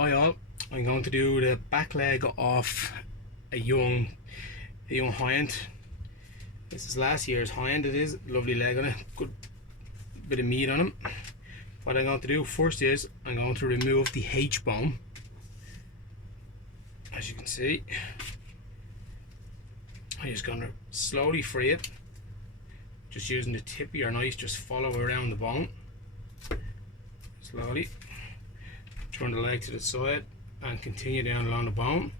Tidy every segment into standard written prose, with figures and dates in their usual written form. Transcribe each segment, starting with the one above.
Hi all, I'm going to do the back leg of a young hind. This is last year's hind. It is lovely leg on it, good bit of meat on him. What I'm going to do first is I'm going to remove the H bone. As you can see, I'm just going to slowly free it, just using the tip of your knife. Just follow around the bone slowly. Turn the leg to the side and continue down along the bone,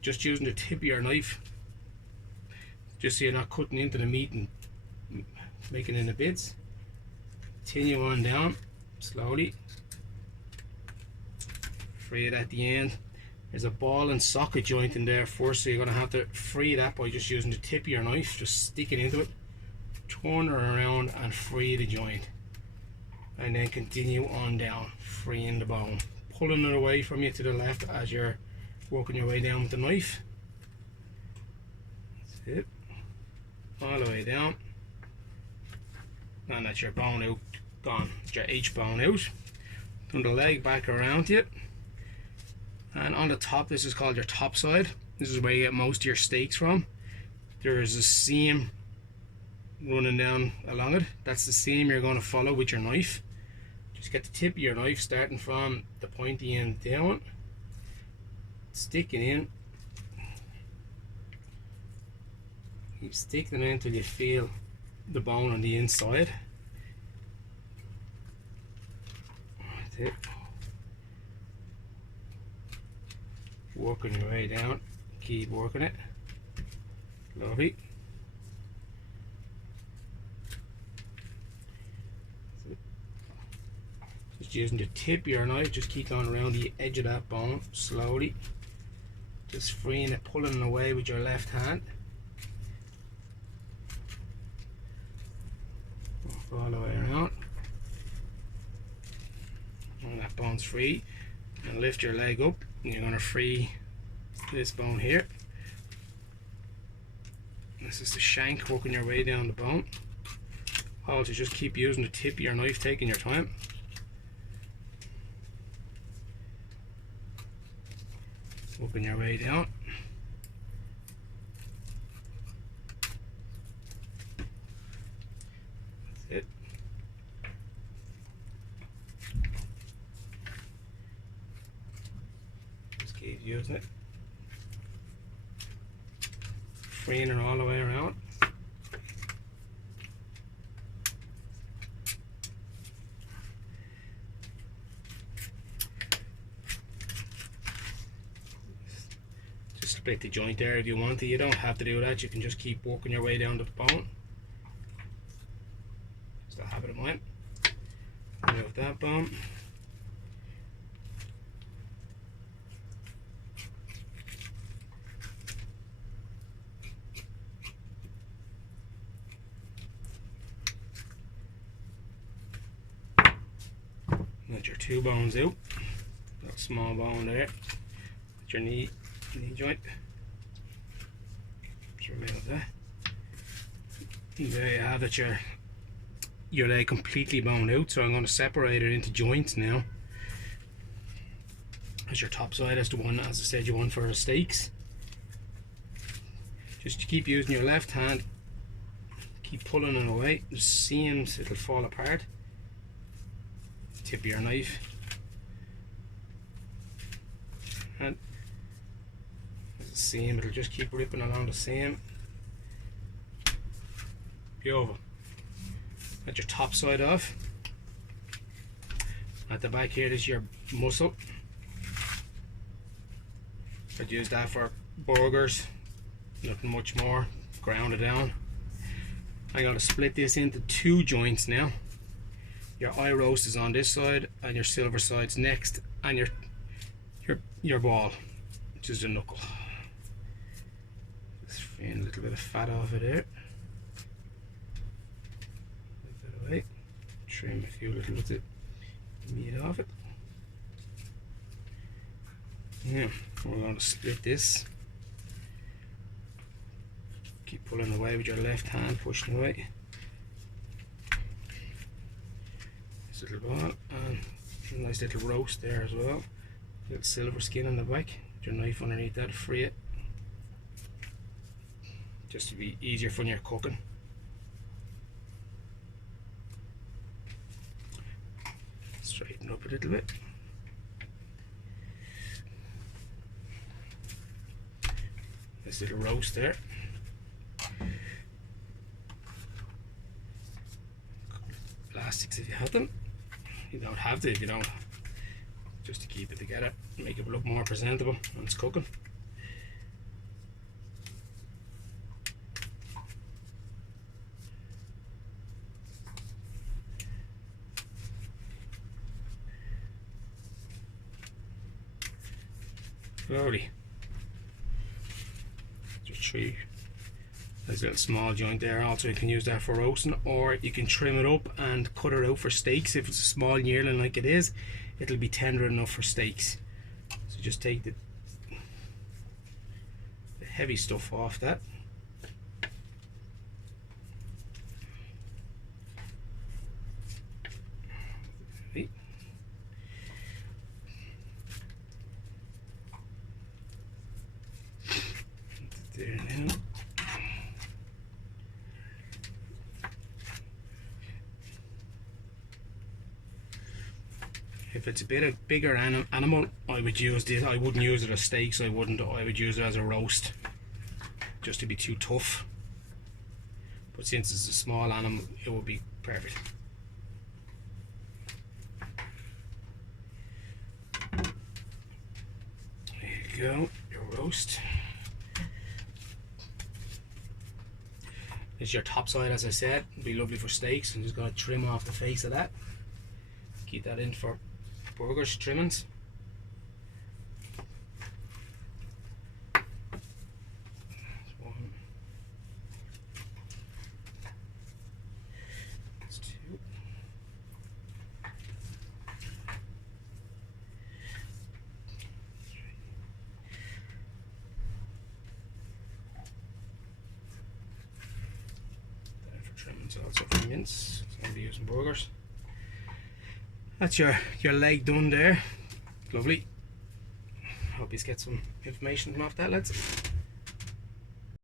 just using the tip of your knife, just so you're not cutting into the meat and making it into bits. Continue on down slowly, free it at the end. There's a ball and socket joint in there first, so you're going to have to free that by just using the tip of your knife, just stick it into it, turn it around and free the joint, and then continue on down, freeing the bone, pulling it away from you to the left as you're working your way down with the knife. That's it, all the way down, and that's your bone out, gone. That's your H bone out. Turn the leg back around to it, and on the top, this is called your top side. This is where you get most of your steaks from. There is a seam running down along it. That's the seam you're going to follow with your knife. Just get the tip of your knife starting from the pointy end down, sticking in. Keep sticking in until you feel the bone on the inside. That's it. Working your way down, keep working it. Lovely. Just using the tip of your knife, just keep going around the edge of that bone slowly, just freeing it, pulling it away with your left hand. All the way around, and that bone's free. And lift your leg up, and you're going to free this bone here. This is the shank, working your way down the bone. Also, just keep using the tip of your knife, taking your time. Working your way down. That's it. Just keep using it. Freeing it all the way around. Just split the joint there if you want to. You don't have to do that. You can just keep working your way down the bone. Just a habit of mine. Remove that bone. Got your two bones out. That small bone there. Got your knee joint. Just remove that. There you have it, your leg completely boned out. So I'm going to separate it into joints now. As your top side, that's the one, as I said, you want for the steaks. Just keep using your left hand. Keep pulling it away. The seams, it'll fall apart. Tip of your knife, and there's a seam, it'll just keep ripping along the seam. Beautiful. At your top side off. At the back here, this is your muscle. I'd use that for burgers, nothing much more. Ground it down. I'm going to split this into two joints now. Your eye roast is on this side, and your silver side's next, and your ball, which is the knuckle. Just freeing a little bit of fat off of there. Take that away. Trim a few little bits of meat off it. Yeah, we're going to split this. Keep pulling away with your left hand, pushing away. Little ball, and a nice little roast there as well. Little silver skin on the back. Put your knife underneath that to free it. Just to be easier when you're cooking. Straighten up a little bit. This little roast there. Plastics if you have them. You don't have to if you don't. Just to keep it together, make it look more presentable when it's cooking. Lovely. Just three. There's a little small joint there. Also, you can use that for roasting, or you can trim it up and cut it out for steaks. If it's a small yearling like it is, it'll be tender enough for steaks. So just take the heavy stuff off that. Right. There now. If it's a bit of bigger animal, I would use this. I wouldn't use it as steaks. I would use it as a roast, just to be too tough. But since it's a small animal, it would be perfect. There you go, your roast. This is your top side, as I said. It'd be lovely for steaks. I'm just going to trim off the face of that. Keep that in for burgers trimmings. One. That's two. There for trimmings, also for mince. So I'll be using burgers. That's your leg done there. Lovely. Hope you get some information off that, lads.